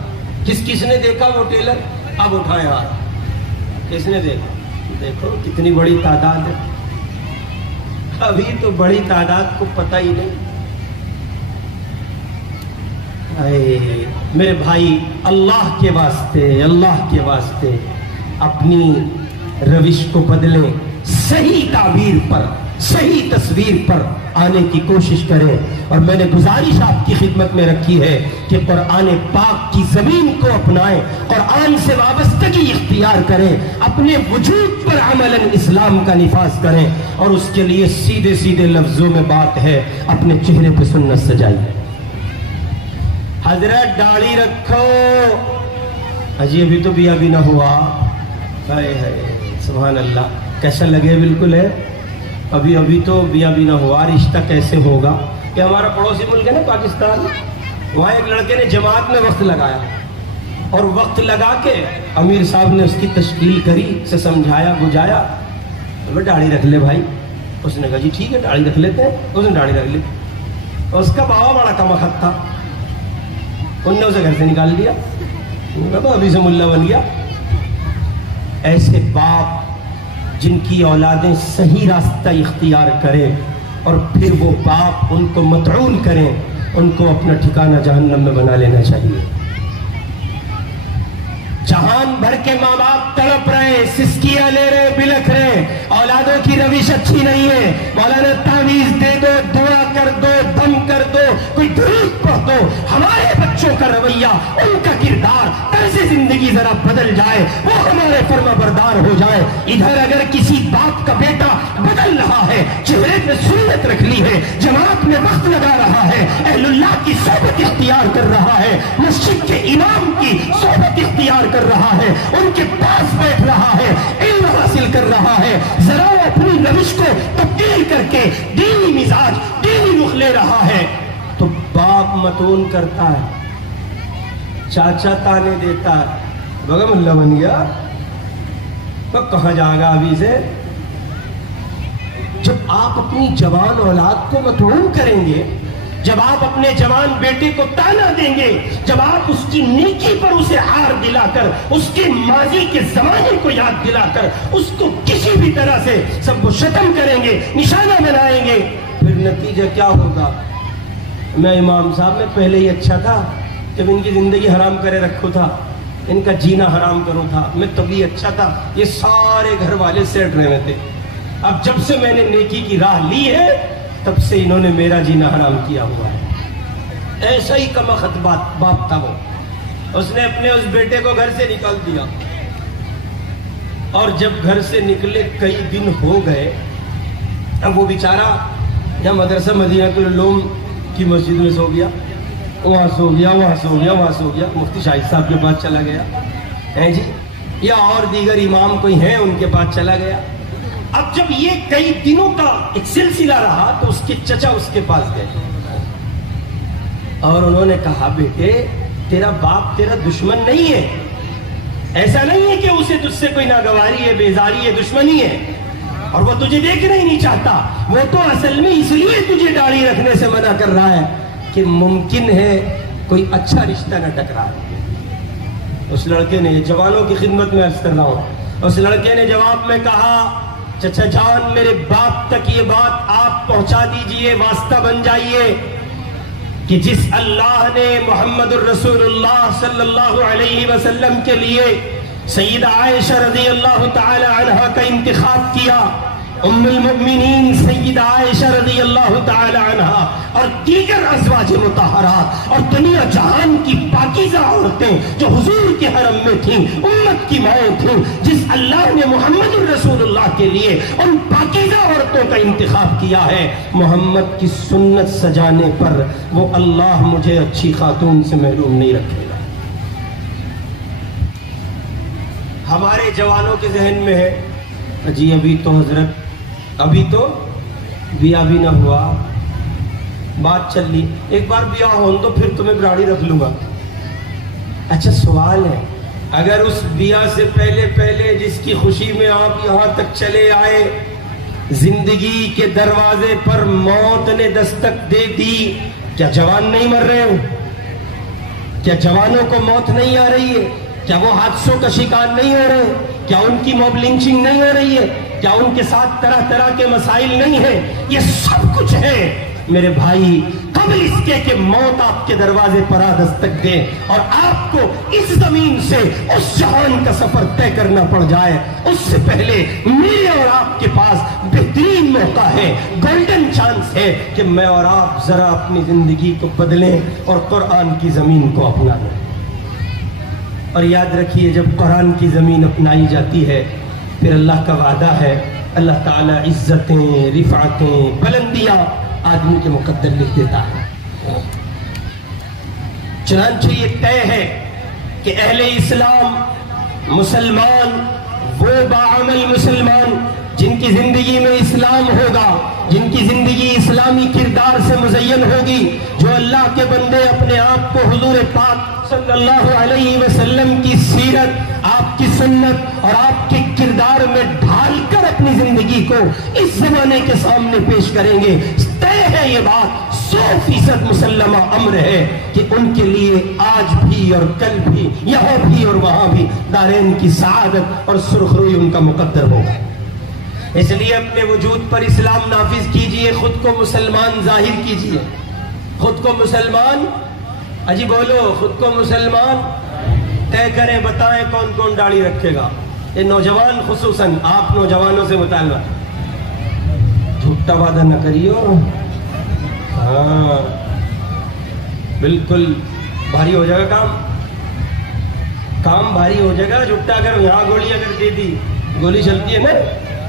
کس نے دیکھا وہ ٹیلر؟ اب اٹھائیں ہاتھ۔ کس نے دیکھا؟ دیکھو کتنی بڑی تعداد ہے، ابھی تو بڑی تعداد کو پتہ ہی نہیں۔ میرے بھائی، اللہ کے واسطے اپنی روش کو بدلیں، صحیح تعبیر پر، صحیح تصویر پر آنے کی کوشش کریں۔ اور میں نے گزارش آپ کی خدمت میں رکھی ہے کہ قرآن پاک کی زمین کو اپنائیں، قرآن سے وابستگی اختیار کریں، اپنے وجود پر عملاً اسلام کا نفاذ کریں، اور اس کے لیے سیدھے سیدھے لفظوں میں بات ہے، اپنے چہرے پہ سنت سجائیے۔ حضرت داڑھی رکھو، اجی ابھی تو بیاہ بھی نہ ہوا، سبحان اللہ، کیسا لگے؟ بالکل ہے، ابھی تو بیاہ بھی نہ ہوا، رشتہ کیسے ہوگا؟ کہ ہمارا پڑوسی ملک ہے نا پاکستان، وہاں ایک لڑکے نے جماعت میں وقت لگایا، اور وقت لگا کے امیر صاحب نے اس کی تشکیل کری، سے سمجھایا بجھایا، داڑھی رکھ لے بھائی۔ اس نے کہا جی ٹھیک ہے داڑھی رکھ لیتے ہیں۔ اس نے داڑھی رکھ لی، اور اس کا بابا بڑا کمبخت تھا، ان نے اسے گھر سے نکال دیا، ابھی سے ملا بن گیا۔ ایسے باپ جن کی اولادیں صحیح راستہ اختیار کریں اور پھر وہ باپ ان کو مطعون کریں، ان کو اپنا ٹھکانہ جہنم میں بنا لینا چاہیے۔ جہان بھر کے ماں باپ تڑپ رہے، سسکیاں لے رہے، بلکھ رہے، اولادوں کی روش اچھی نہیں ہے۔ مولانا تعویذ دے دو، دعا کر دو، دم کر دو، کوئی درود پڑھ دو، ہمارے بچوں کا رویہ، ان کا کردار، طرز زندگی ذرا بدل جائے، وہ ہمارے فرما بردار ہو جائے۔ ادھر اگر کسی باپ کا بیٹا بدل رہا ہے، چہرے پہ سنت رکھ لی ہے، جماعت میں وقت لگا رہا ہے، اہل اللہ کی صحبت اختیار کر رہا ہے، مسجد کے امام کی صحبت اختیار کر رہا ہے، ان کے پاس بیٹھ رہا ہے، علم حاصل کر رہا ہے، ذرا وہ اپنی روش کو تبدیل کر کے دینی مزاج، دینی رخ لے رہا ہے، تو باپ متون کرتا ہے، چاچا تانے دیتا ہے، بگا ملا بن گیا تو کہاں جائے گا ابھی سے؟ جب آپ اپنی جوان اولاد کو مطعون کریں گے، جب آپ اپنے جوان بیٹے کو تانا دیں گے، جب آپ اس کی نیکی پر اسے ہار دلا کر، اس کے ماضی کے زمانے کو یاد دلا کر اس کو کسی بھی طرح سے سب کو شتم کریں گے، نشانہ بنائیں گے، پھر نتیجہ کیا ہوگا؟ میں امام صاحب میں پہلے ہی اچھا تھا، جب ان کی زندگی حرام کرے رکھو تھا، ان کا جینا حرام کرو تھا، میں تبھی اچھا تھا، یہ سارے گھر والے سیٹ رہے ہوئے تھے، اب جب سے میں نے نیکی کی راہ لی ہے تب سے انہوں نے میرا جینا حرام کیا ہوا ہے۔ ایسا ہی کمبخت باپ تھا وہ، اس نے اپنے اس بیٹے کو گھر سے نکال دیا، اور جب گھر سے نکلے کئی دن ہو گئے، اب وہ بیچارہ یا مدرسہ مدینہ العلوم کی مسجد میں سو گیا، وہاں سو گیا، وہاں سو گیا، وہاں سو گیا، مفتی شاہد صاحب کے پاس چلا گیا ہے جی، یا اور دیگر امام کوئی ہیں ان کے پاس چلا گیا۔ اب جب یہ کئی دنوں کا ایک سلسلہ رہا تو اس کے چچا اس کے پاس گئے اور انہوں نے کہا بیٹے تیرا باپ تیرا دشمن نہیں ہے، ایسا نہیں ہے کہ اسے تجھ سے کوئی ناگواری ہے، بیزاری ہے، دشمنی ہے، اور وہ تجھے دیکھنا ہی نہیں چاہتا، وہ تو اصل میں اس لیے تجھے داڑھی رکھنے سے منع کر رہا ہے کہ ممکن ہے کوئی اچھا رشتہ نہ ٹکرائے۔ اس لڑکے نے، جوانوں کی خدمت میں عرض کر رہا ہوں، اس لڑکے نے جواب میں کہا چچا جان میرے باپ تک یہ بات آپ پہنچا دیجئے، واسطہ بن جائیے کہ جس اللہ نے محمد الرسول اللہ صلی اللہ علیہ وسلم کے لیے سیدہ عائشہ رضی اللہ تعالی عنہا کا انتخاب کیا، ام المؤمنین سیدہ عائشہ رضی اللہ تعالی عنہا اور دیگر ازواج مطہرات اور دنیا جہان کی پاکیزہ عورتیں جو حضور کے حرم میں تھیں، امت کی مائیں تھیں، جس اللہ نے محمد الرسول اللہ کے لیے ان پاکیزہ عورتوں کا انتخاب کیا ہے، محمد کی سنت سجانے پر وہ اللہ مجھے اچھی خاتون سے محروم نہیں رکھے گا۔ ہمارے جوانوں کے ذہن میں ہے جی ابھی تو حضرت ابھی تو بیاہ بھی نہ ہوا، بات چل لی، ایک بار بیاہ ہو تو پھر تمہیں گاڑی رکھ لوں گا۔ اچھا سوال ہے، اگر اس بیاہ سے پہلے جس کی خوشی میں آپ یہاں تک چلے آئے، زندگی کے دروازے پر موت نے دستک دے دی، کیا جوان نہیں مر رہے ہو؟ کیا جوانوں کو موت نہیں آ رہی ہے؟ کیا وہ حادثوں کا شکار نہیں ہو رہے؟ کیا ان کی موب لنچنگ نہیں ہو رہی ہے؟ کیا ان کے ساتھ طرح طرح کے مسائل نہیں ہیں؟ یہ سب کچھ ہے میرے بھائی، قبل اس کے کہ موت آپ کے دروازے پر آ دستک دے اور آپ کو اس زمین سے اس جہان کا سفر طے کرنا پڑ جائے، اس سے پہلے میرے اور آپ کے پاس بہترین موقع ہے، گولڈن چانس ہے کہ میں اور آپ ذرا اپنی زندگی کو بدلیں اور قرآن کی زمین کو اپنا لیں۔ اور یاد رکھیے جب قرآن کی زمین اپنائی جاتی ہے پھر اللہ کا وعدہ ہے، اللہ تعالیٰ عزتیں، رفعتیں، بلندیاں آدمی کے مقدر لکھ دیتا ہے۔ چنانچہ یہ طے ہے کہ اہل اسلام مسلمان، وہ باعمل مسلمان جن کی زندگی میں اسلام ہوگا، جن کی زندگی اسلامی کردار سے مزین ہوگی، جو اللہ کے بندے اپنے آپ کو حضور پاک صلی اللہ علیہ وسلم کی سیرت، آپ کی سنت اور آپ کے کردار میں ڈھال کر اپنی زندگی کو اس زمانے کے سامنے پیش کریں گے، طے ہے یہ بات، 100% مسلمہ امر ہے کہ ان کے لیے آج بھی اور کل بھی، یہاں بھی اور وہاں بھی دارین کی سعادت اور سرخروئی ان کا مقدر ہوگا۔ اس لیے اپنے وجود پر اسلام نافذ کیجئے، خود کو مسلمان ظاہر کیجئے، خود کو مسلمان، اجی بولو، خود کو مسلمان طے کریں، بتائیں کون کون داڑھی رکھے گا۔ یہ نوجوان خصوصاً آپ نوجوانوں سے مطالبہ، جھوٹا وعدہ نہ کریو، ہاں بالکل بھاری ہو جائے گا کام بھاری ہو جائے گا، جھوٹا اگر یہاں گولی اگر دے دی، گولی چلتی ہے نا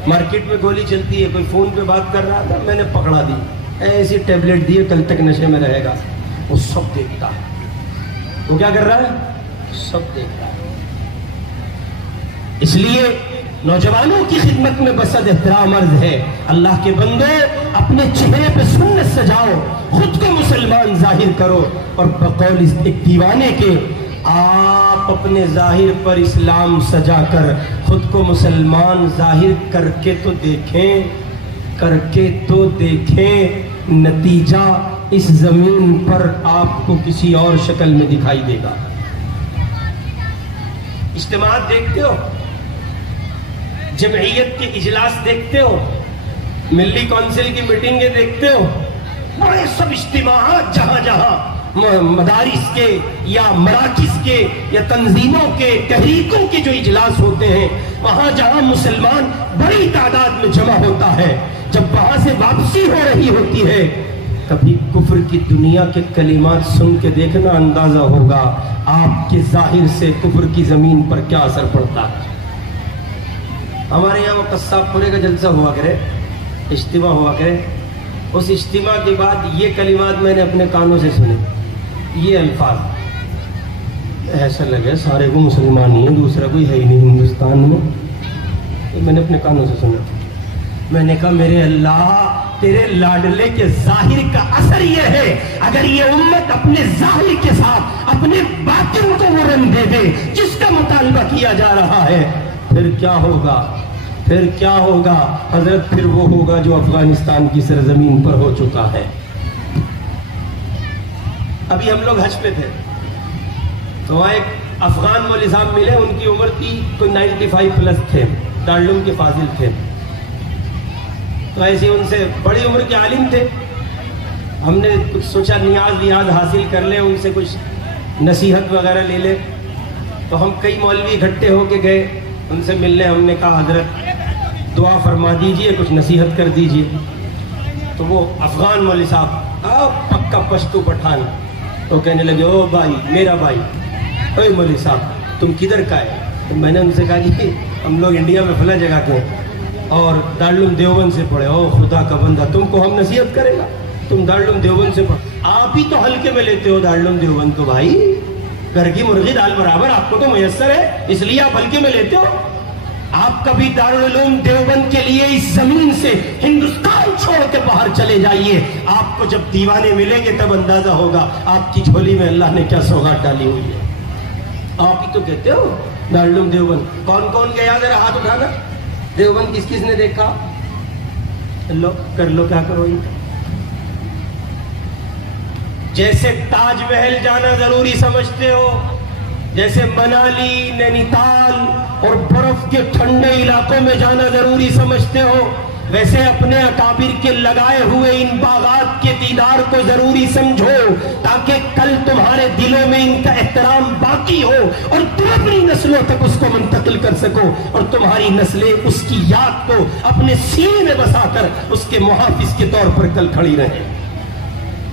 مارکیٹ میں، گولی چلتی ہے، کوئی فون پہ بات کر رہا تھا میں نے پکڑا دی، ایسی ٹیبلٹ دی کل تک نشے میں رہے گا، وہ سب دیکھتا ہے. وہ کیا کر رہا ہے؟ سب دیکھ رہا ہے. اس لیے نوجوانوں کی خدمت میں بسد احترام عرض ہے، اللہ کے بندو اپنے چہرے پہ سنت سجاؤ، خود کو مسلمان ظاہر کرو، اور بقول ایک دیوانے کے آپ اپنے ظاہر پر اسلام سجا کر خود کو مسلمان ظاہر کر کے تو دیکھیں، کر کے تو دیکھیں، نتیجہ اس زمین پر آپ کو کسی اور شکل میں دکھائی دے گا. اجتماعات دیکھتے ہو، جمعیت کے اجلاس دیکھتے ہو، ملی کونسل کی میٹنگیں دیکھتے ہو، بڑے سب اجتماعات جہاں جہاں مدارس کے یا مراکز کے یا تنظیموں کے تحریکوں کے جو اجلاس ہوتے ہیں، وہاں جہاں مسلمان بڑی تعداد میں جمع ہوتا ہے، جب وہاں سے واپسی ہو رہی ہوتی ہے، کبھی کفر کی دنیا کے کلمات سن کے دیکھنا، اندازہ ہوگا آپ کے ظاہر سے کفر کی زمین پر کیا اثر پڑتا ہے. ہمارے یہاں وہ قصاب پورے کا جلسہ ہوا کرے، اجتماع ہوا کرے، اس اجتماع کے بعد یہ کلمات میں نے اپنے کانوں سے سنے، یہ الفاظ، ایسا لگے سارے کو مسلمان ہی ہیں، دوسرا کوئی ہے ہی نہیں ہندوستان میں نے اپنے کانوں سے سنا. میں نے کہا میرے اللہ، تیرے لاڈلے کے ظاہر کا اثر یہ ہے، اگر یہ امت اپنے ظاہر کے ساتھ اپنے باطن کو وہ رنگ دے دے جس کا مطالبہ کیا جا رہا ہے، پھر کیا ہوگا؟ پھر کیا ہوگا حضرت؟ پھر وہ ہوگا جو افغانستان کی سرزمین پر ہو چکا ہے. ابھی ہم لوگ حج پہ تھے تو وہاں ایک افغان مولوی صاحب ملے، ان کی عمر تھی کوئی 95 پلس تھے، دارالعلوم کے فاضل تھے. تو ایسے ان سے بڑی عمر کے عالم تھے، ہم نے کچھ سوچا نیاز حاصل کر لیں، ان سے کچھ نصیحت وغیرہ لے لیں. تو ہم کئی مولوی اکٹھے ہو کے گئے ان سے ملنے. ہم نے کہا حضرت دعا فرما دیجئے، کچھ نصیحت کر دیجئے. تو وہ افغان مولوی صاحب پکا پشتو پٹھان، تو کہنے لگے او بھائی، میرا بھائی، اے مولوی صاحب تم کدھر کا ہے؟ تو میں نے ان سے کہا جی ہم لوگ انڈیا میں فلاں جگہ کے اور دارالعلوم دیوبند سے پڑھے. او خدا کا بندہ، تم کو ہم نصیحت کرے گا؟ تم دارالعلوم دیوبند سے پڑھے، آپ ہی تو ہلکے میں لیتے ہو دارالعلوم دیوبند کو. بھائی گھر کی مرغی دال برابر، آپ کو تو میسر ہے، اس لیے آپ ہلکے میں لیتے ہو. آپ کبھی دارالعلوم دیوبند کے لیے اس زمین سے ہندوستان چھوڑ کے باہر چلے جائیے، آپ کو جب دیوانے ملیں گے تب اندازہ ہوگا آپ کی جھولی میں اللہ نے کیا سوغات ڈالی ہوئی ہے. آپ ہی تو کہتے ہو دارالعلوم دیوبند. کون کون گیا ذرا ہاتھ اٹھانا؟ دیوبند کس کس نے دیکھا؟ لو کر لو، کیا کرو. جیسے تاج محل جانا ضروری سمجھتے ہو، جیسے منالی، نینی تال اور برف کے ٹھنڈے علاقوں میں جانا ضروری سمجھتے ہو، ویسے اپنے اکابر کے لگائے ہوئے ان باغات کے دیدار کو ضروری سمجھو، تاکہ کل تمہارے دلوں میں ان کا احترام باقی ہو اور تم اپنی نسلوں تک اس کو منتقل کر سکو، اور تمہاری نسلیں اس کی یاد کو اپنے سینے میں بسا کر اس کے محافظ کے طور پر کل کھڑی رہیں.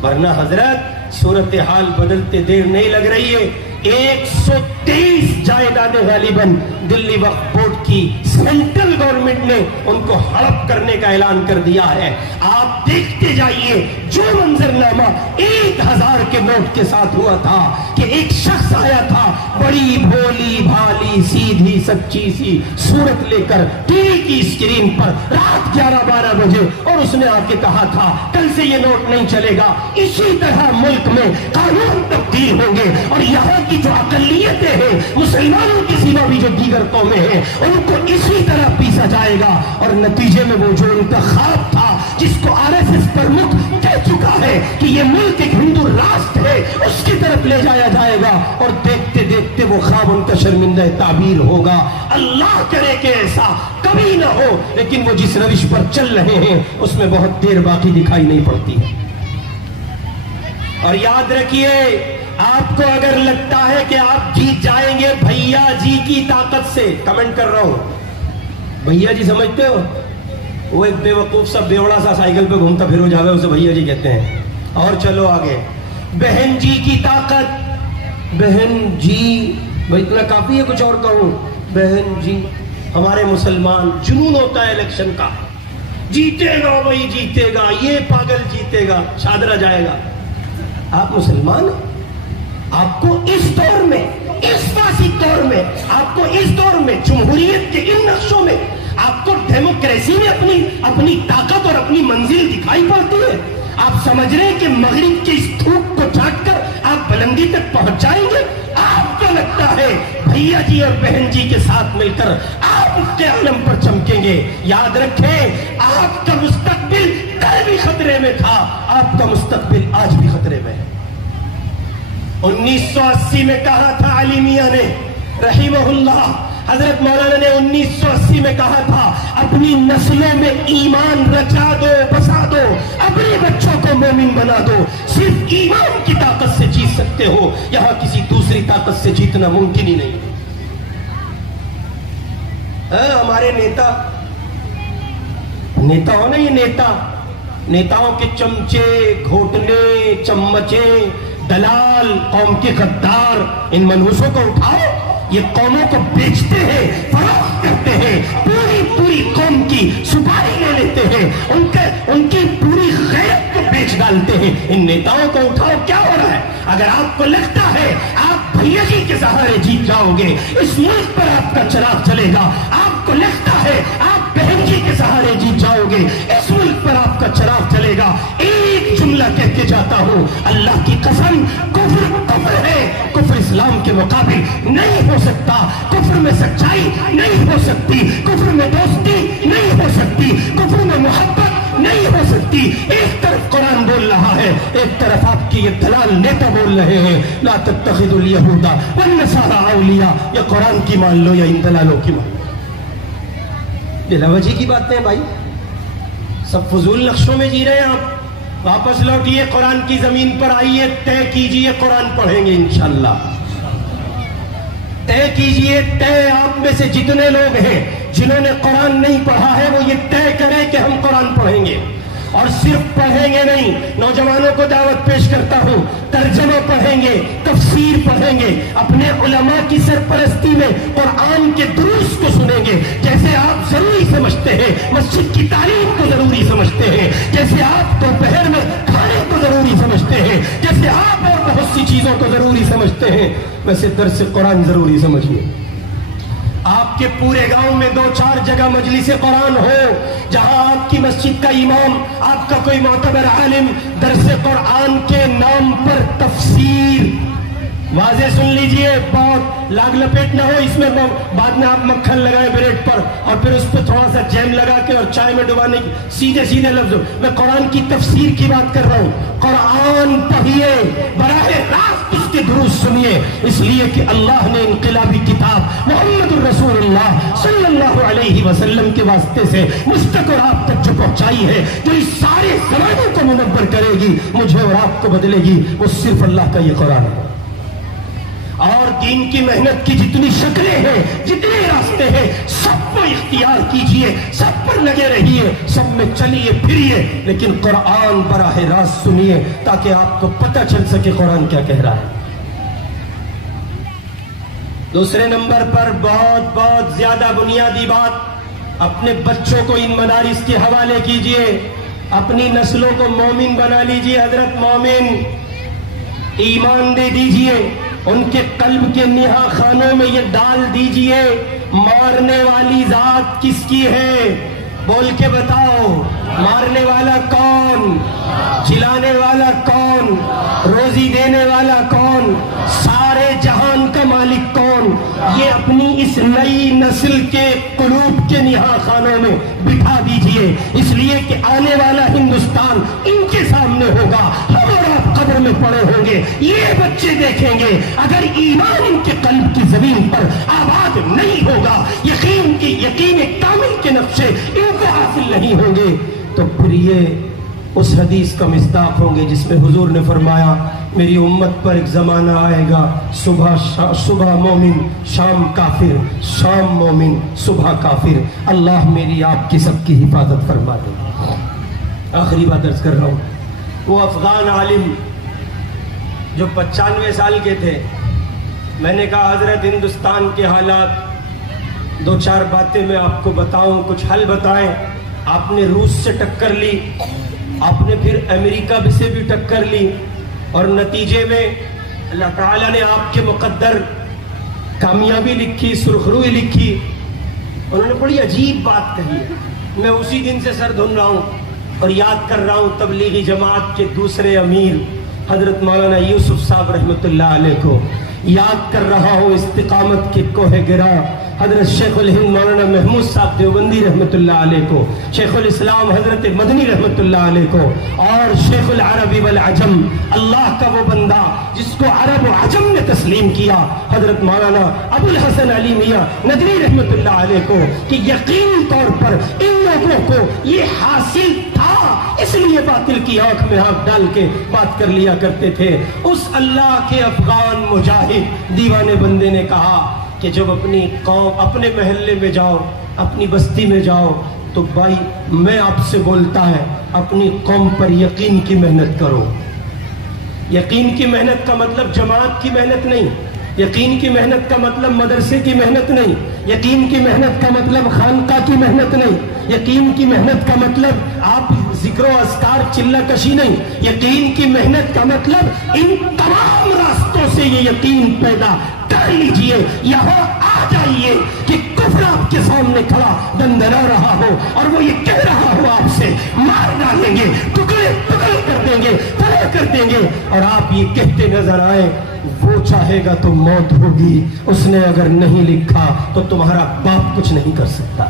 ورنہ حضرت صورتحال بدلتے دیر نہیں لگ رہی ہے. 123 جائیدادیں غالباً دلی وقف بورڈ کی سینٹرل گورنمنٹ نے ان کو ہڑپ کرنے کا اعلان کر دیا ہے. آپ دیکھتے جائیے جو منظرنامہ 1000 کے نوٹ کے ساتھ ہوا تھا کہ ایک شخص آیا تھا بڑی بھولی بھالی سیدھی سچی سی صورت لے کر ٹی وی کی اسکرین پر رات 11-12 بجے، اور اس نے آ کے کہا تھا کل سے یہ نوٹ نہیں چلے گا. اسی طرح ملک میں قانون تبدیل ہوں گے اور یہاں کی جو اقلیتیں ہیں، مسلمانوں کے سوا بھی جو دیگر قومیں ہیں، ان کو اسی طرح پیسا جائے گا. اور نتیجے میں وہ جو ان کا خواب تھا، جس کو RSS پرمکھ کہہ چکا ہے کہ یہ ملک ایک ہندو راشٹر ہے، اس کی طرف لے جایا جائے گا، اور دیکھتے دیکھتے وہ خواب ان کا شرمندہ تعبیر ہوگا. اللہ کرے کہ ایسا کبھی نہ ہو، لیکن وہ جس روش پر چل رہے ہیں اس میں بہت دیر باقی دکھائی نہیں پڑتی. اور یاد رکھیے، آپ کو اگر لگتا ہے کہ آپ جیت جائیں گے بھیا جی کی طاقت سے، کمنٹ کر رہا ہوں، بھیا جی سمجھتے ہو؟ وہ ایک بے وقوف سا بیوڑا سا سائیکل پہ گھومتا پھرو جاوے، اسے بھیا جی کہتے ہیں. اور چلو آگے، بہن جی کی طاقت. بہن جی بھائی اتنا کافی ہے، کچھ اور کہوں؟ بہن جی. ہمارے مسلمان جنون ہوتا ہے الیکشن کا، جیتے گا وہی جیتے گا، یہ پاگل جیتے گا، شادرہ جائے گا. آپ مسلمان ہیں. آپ کو اس دور میں, اس فاسد دور میں, آپ کو اس دور میں جمہوریت کے ان نقشوں میں آپ کو ڈیموکریسی میں اپنی طاقت اور اپنی منزل دکھائی پڑتی ہے. آپ سمجھ رہے ہیں کہ مغرب کی اس دھوپ کو چاٹ کر آپ بلندی تک پہنچ جائیں گے. آپ کو لگتا ہے بھیا جی اور بہن جی کے ساتھ مل کر آپ اس کے عالم پر چمکیں گے. یاد رکھیں, آپ کا مستقبل کل بھی خطرے میں تھا, آپ کا مستقبل آج بھی خطرے میں ہے. 1980 میں کہا تھا علی میاں نے رحمہ اللہ, حضرت مولانا نے 1980 میں کہا تھا اپنی نسلوں میں ایمان رچا دو, بسا دو, اپنے بچوں کو مومن بنا دو. صرف ایمان کی طاقت سے جیت سکتے ہو, یہاں کسی دوسری طاقت سے جیتنا ممکن ہی نہیں. ہمارے نیتا ہو نا, یہ نیتاؤں کے چمچے, گھوٹنے, چمچے, دلال, قوم کے غدار, ان منحوسوں کو اٹھاؤ. یہ قوموں کو بیچتے ہیں, فروخت کرتے ہیں, پوری قوم کی سپاری لے لیتے ہیں, ان کی پوری غیرت کو بیچ ڈالتے ہیں. ان نیتاؤں کو اٹھاؤ. کیا ہو رہا ہے؟ اگر آپ کو لگتا ہے آپ بھیا جی کے سہارے جیت جاؤ گے, اس ملک پر آپ کا چراغ چلے گا, آپ کو لگتا ہے آپ بہن جی کے سہارے جیت جاؤ گے, اس ملک پر آپ کا چراغ چلے گا, ایک جملہ کہہ کے جاتا ہوں, اللہ کی قسم, کفر ہے, کفر اسلام کے مقابل نہیں ہو سکتا. کفر میں سچائی نہیں ہو سکتی, کفر میں دوستی نہیں ہو سکتی, کفر میں محبت نہیں ہو سکتی. ایک طرف قرآن بول رہا ہے, ایک طرف آپ کی یہ دلال نیتا بول رہے ہیں لا تتخذوا اليهود والنصارى اولیاء. یہ قرآن کی مان لو یا ان دلالوں کی مان لو. یہ لوجی کی باتیں بھائی, سب فضول نقشوں میں جی رہے ہیں آپ. واپس لوٹیے, قرآن کی زمین پر آئیے, طے کیجئے, قرآن پڑھیں گے انشاءاللہ. طے کیجئے, طے آپ میں سے جتنے لوگ ہیں جنہوں نے قرآن نہیں پڑھا ہے وہ یہ طے کریں کہ ہم قرآن پڑھیں گے. اور صرف پڑھیں گے نہیں, نوجوانوں کو دعوت پیش کرتا ہوں, ترجمہ پڑھیں گے, تفسیر پڑھیں گے, اپنے علماء کی سرپرستی میں قرآن کے دروس کو سنیں گے. جیسے آپ ضروری سمجھتے ہیں مسجد کی تعلیم کو ضروری سمجھتے ہیں, جیسے آپ دوپہر میں کھانے کو ضروری سمجھتے ہیں, جیسے آپ اور بہت سی چیزوں کو ضروری سمجھتے ہیں, ویسے درس قرآن ضروری سمجھیے. آپ کے پورے گاؤں میں 2-4 جگہ مجلس قرآن ہو, جہاں آپ کی مسجد کا امام, آپ کا کوئی معتبر عالم درس قرآن کے نام پر تفسیر. واضح سن لیجئے, بہت لاگ لپیٹ نہ ہو اس میں, بعد میں آپ مکھن لگائیں بریڈ پر اور پھر اس پہ تھوڑا سا جیم لگا کے اور چائے میں ڈبانے کی, سیدھے لفظ. میں قرآن کی تفسیر کی بات کر رہا ہوں. قرآن پڑھیے, براہ راست اس کے دروس سنیے, اس لیے کہ اللہ نے انقلابی کتاب محمد الرسول اللہ صلی اللہ علیہ وسلم کے واسطے سے مجھ تک اور آپ تک جو پہنچائی ہے, جو اس سارے زمانے کو منور کرے گی, مجھے اور آپ کو بدلے گی, وہ صرف اللہ کا یہ قرآن ہے. اور دین کی محنت کی جتنی شکلیں ہیں, جتنے راستے ہیں, سب کو اختیار کیجئے, سب پر لگے رہیے, سب میں چلیے پھریے, لیکن قرآن براہ راست سنیے تاکہ آپ کو پتہ چل سکے قرآن کیا کہہ رہا ہے. دوسرے نمبر پر بہت زیادہ بنیادی بات, اپنے بچوں کو ان مدارس کے حوالے کیجئے, اپنی نسلوں کو مومن بنا لیجئے. حضرت مومن, ایمان دے دیجئے, ان کے قلب کے نہا خانوں میں یہ ڈال دیجئے, مارنے والی ذات کس کی ہے, بول کے بتاؤ. مارنے والا کون, جلانے والا کون, روزی دینے والا کون, سارے جہان کا مالک کون. یہ اپنی اس نئی نسل کے قلوب کے نہا خانوں میں بٹھا دیجئے, اس لیے کہ آنے والا ہندوستان ان کے سامنے ہوگا. ہم اور آپ قبر میں پڑے ہوں گے, یہ بچے دیکھیں گے. اگر ایمان ان کے قلب کی زمین پر آباد نہیں ہوگا, یقین کامل کے نقشے ان کو حاصل نہیں ہوں گے, تو پھر یہ اس حدیث کا مصداق ہوں گے جس میں حضور نے فرمایا میری امت پر ایک زمانہ آئے گا, صبح مومن, شام کافر, شام مومن, صبح کافر. اللہ میری آپ کی سب کی حفاظت فرما دے. آخری بات عرض کر رہا ہوں, وہ افغان عالم جو 95 سال کے تھے, میں نے کہا حضرت ہندوستان کے حالات 2-4 باتیں میں آپ کو بتاؤں, کچھ حل بتائیں. آپ نے روس سے ٹکر لی, آپ نے پھر امریکہ سے بھی ٹکر لی, اور نتیجے میں اللہ تعالیٰ نے آپ کے مقدر کامیابی لکھی، سرخروئی لکھی. انہوں نے بڑی عجیب بات کہی ہے. میں اسی دن سے سر دھن رہا ہوں اور یاد کر رہا ہوں تبلیغی جماعت کے دوسرے امیر حضرت مولانا یوسف صاحب رحمۃ اللہ علیہ کو. یاد کر رہا ہوں استقامت کے کوہ گرا حضرت شیخ الہند مولانا محمود صاحب دیوبندی رحمۃ اللہ علیہ کو، شیخ الاسلام حضرت مدنی رحمۃ اللہ علیہ کو، اور شیخ العربی والعجم، اللہ کا وہ بندہ جس کو عرب و عجم نے تسلیم کیا، حضرت مولانا ابو الحسن علی میاں ندوی رحمۃ اللہ علیہ کو، کہ یقینی طور پر ان لوگوں کو یہ حاصل تھا، اس لیے باطل کی آنکھ میں آنکھ ڈال کے بات کر لیا کرتے تھے. اس اللہ کے افغان مجاہد دیوانے بندے نے کہا کہ جب اپنی قوم، اپنے محلے میں جاؤ، اپنی بستی میں جاؤ، تو بھائی میں آپ سے بولتا ہے اپنی قوم پر یقین کی محنت کرو. یقین کی محنت کا مطلب جماعت کی محنت نہیں، یقین کی محنت کا مطلب مدرسے کی محنت نہیں، یقین کی محنت کا مطلب خانقاہ کی محنت نہیں، یقین کی محنت کا مطلب آپ ذکر و اذکار چلہ کشی نہیں. یقین کی محنت کا مطلب ان تمام راستوں سے یہ یقین پیدا کر لیجئے، یہاں آ جائیے کہ کفر آپ کے سامنے کھڑا دندنا رہا ہو اور وہ یہ کہہ رہا ہو آپ سے مار ڈالیں گے، ٹکڑے ٹکڑے کر دیں گے، طرح کر دیں گے، اور آپ یہ کہتے نظر آئیں وہ چاہے گا تو موت ہوگی، اس نے اگر نہیں لکھا تو تمہارا باپ کچھ نہیں کر سکتا.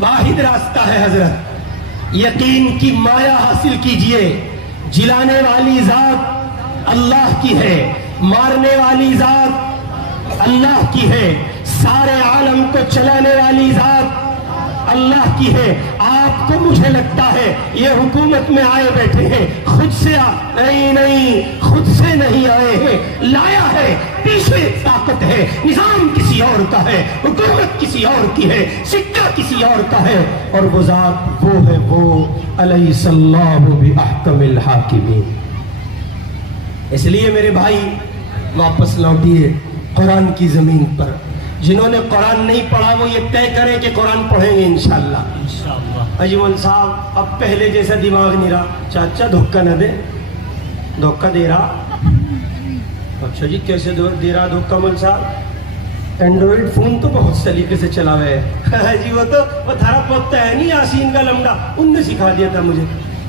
واحد راستہ ہے حضرت، یقین کی مایا حاصل کیجئے. جلانے والی ذات اللہ کی ہے، مارنے والی ذات اللہ کی ہے، سارے عالم کو چلانے والی ذات اللہ کی ہے. آپ کو مجھے لگتا ہے یہ حکومت میں آئے بیٹھے ہیں خود سے نہیں خود سے نہیں آئے ہیں، لایا ہے، پیچھے طاقت ہے، نظام کسی اور کا ہے، حکومت کسی اور کی ہے، سکہ کسی اور کا ہے، اور وہ ذات وہ ہے وہ الیس اللہ بأحکم الحاکمین. اس لیے میرے بھائی واپس لوٹیے قرآن کی زمین پر. جنہوں نے قرآن نہیں پڑھا وہ یہ طے کریں کہ قرآن پڑھیں گے انشاءاللہ. اجمل صاحب اب پہلے جیسا دماغ نہیں رہا. چاچا دھوکہ نہ دے، دھوکہ دے رہا. اچھا جی کیسے دے رہا دھوکہ مل صاحب؟ اینڈرائڈ فون تو بہت سلیقے سے چلا ہوئے ہے جی. وہ تھارا پوتا ہے نہیں یاسین کا لمڑا، ان نے سکھا دیا تھا مجھے.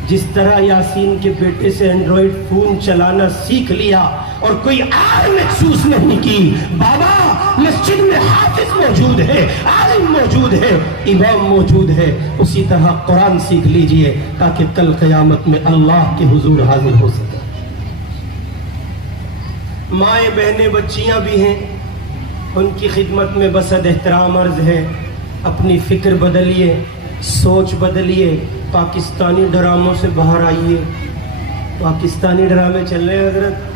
جس طرح یاسین کے بیٹے سے اینڈرائڈ فون چلانا سیکھ لیا اور کوئی آر محسوس نہیں کی. بابا مسجد میں حافظ موجود ہے، عالم موجود ہے، امام موجود ہے. اسی طرح قرآن سیکھ لیجئے تاکہ کل قیامت میں اللہ کے حضور حاضر ہو سکے. مائیں بہنیں بچیاں بھی ہیں، ان کی خدمت میں بسد احترام عرض ہے اپنی فکر بدلیے، سوچ بدلیے. پاکستانی ڈراموں سے باہر آئیے. پاکستانی ڈرامے چل رہے ہیں حضرت.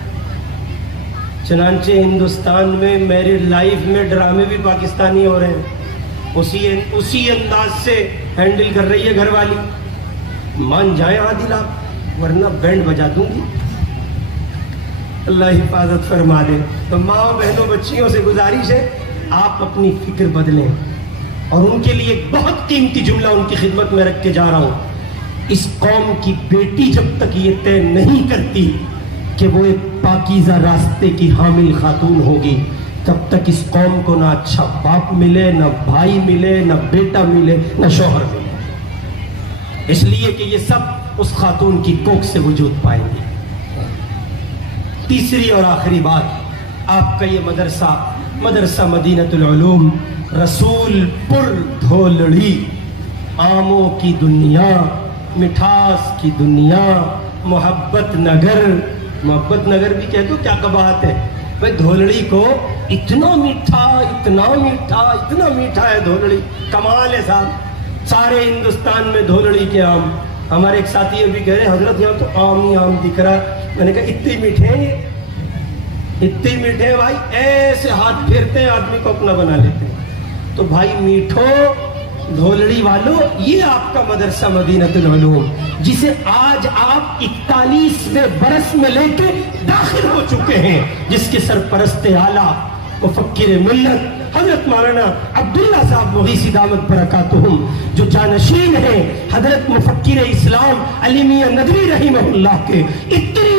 چنانچہ ہندوستان میں میرڈ لائف میں ڈرامے بھی پاکستانی ہو رہے ہیں. اسی انداز سے ہینڈل کر رہی ہے گھر والی. مان جائیں عادل آپ، ورنہ بینڈ بجا دوں گی. اللہ حفاظت فرما دے. تو ماں بہنوں بچیوں سے گزارش ہے آپ اپنی فکر بدلیں. اور ان کے لیے ایک بہت قیمتی جملہ ان کی خدمت میں رکھ کے جا رہا ہوں. اس قوم کی بیٹی جب تک یہ طے نہیں کرتی کہ وہ ایک پاکیزہ راستے کی حامل خاتون ہوگی، تب تک اس قوم کو نہ اچھا باپ ملے، نہ بھائی ملے، نہ بیٹا ملے، نہ شوہر ملے. اس لیے کہ یہ سب اس خاتون کی کوکھ سے وجود پائیں گے. تیسری اور آخری بات، آپ کا یہ مدرسہ مدینۃ العلوم رسول پور دھولڑی، آموں کی دنیا، مٹھاس کی دنیا، محبت نگر بھی کہہ دو کیا قباحت ہے بھائی. دھولڑی کو اتنا میٹھا ہے دھولڑی، کمال ہے صاحب. سارے ہندوستان میں دھولڑی کے آم. ہمارے ایک ساتھی ابھی کہہ رہے ہیں حضرت یہاں تو آم ہی آم دکھ رہا. میں نے کہا اتنے میٹھے ہیں یہ، اتنے میٹھے ہیں بھائی، ایسے ہاتھ پھیرتے ہیں آدمی کو اپنا بنا لیتے ہیں. تو بھائی میٹھو دھولڑی والو، یہ آپ کا مدرسہ مدینۃ العلوم، جسے آج آپ 41ویں برس میں لے کے داخل ہو چکے ہیں، جس کے سرپرست اعلیٰ مفکر ملت حضرت مولانا عبداللہ صاحب مغیثی دامت برکاتہم، جو جانشین ہیں حضرت مفکر اسلام علی میاں ندوی رحمہ اللہ کے. اتنی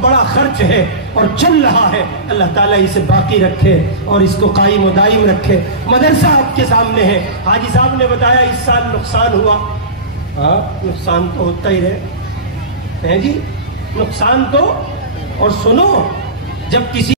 بڑا خرچ ہے اور چل رہا ہے، اللہ تعالیٰ اسے باقی رکھے اور اس کو قائم و دائم رکھے۔ مدرسہ آپ کے سامنے ہے، حاجی صاحب نے بتایا اس سال نقصان ہوا، ہاں نقصان تو ہوتا ہی رہے جی، نقصان تو، اور سنو جب کسی